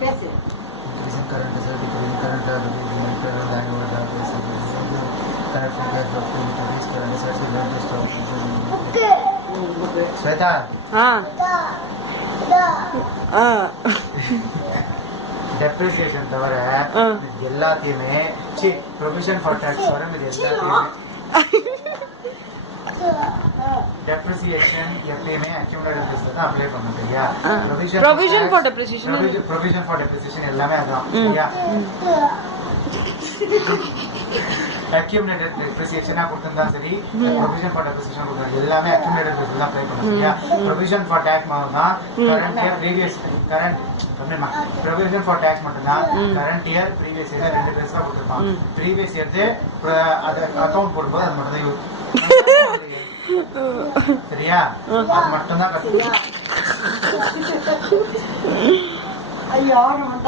பேசு. current is decreasing current Shweta depreciation தவிர எல்லாத்தையுமே ப்ரொவிஷன் ஃபார் டாக்ஸ் வர இது எல்லாத்தையுமே டெப்ரிசியேஷன் எப்பயுமே அக்யூமுலேட்டட் பேஸ்ல தான் அப்ளை பண்ண சரியா ப்ரொவிஷன் ஃபார் டெப்ரிசியேஷன் எல்லாமே அதான் சரியா accumulated depreciation கொடுத்தா சரி provision for depreciation கொடுத்தா எல்லாமே accumulated basis தான் அப்ளை பண்ணனும் சரியா provision for tax மட்டும்தான் current year previous current கம்மிமா provision for tax மட்டும்தான் current year previous year ரெண்டு பேஸ் தான் கொடுத்திருப்பான் previous year அது அக்கவுண்ட் போடும்போது அது மட்டும் தான் சரியா அது மட்டும் தான் ஐயோ நான்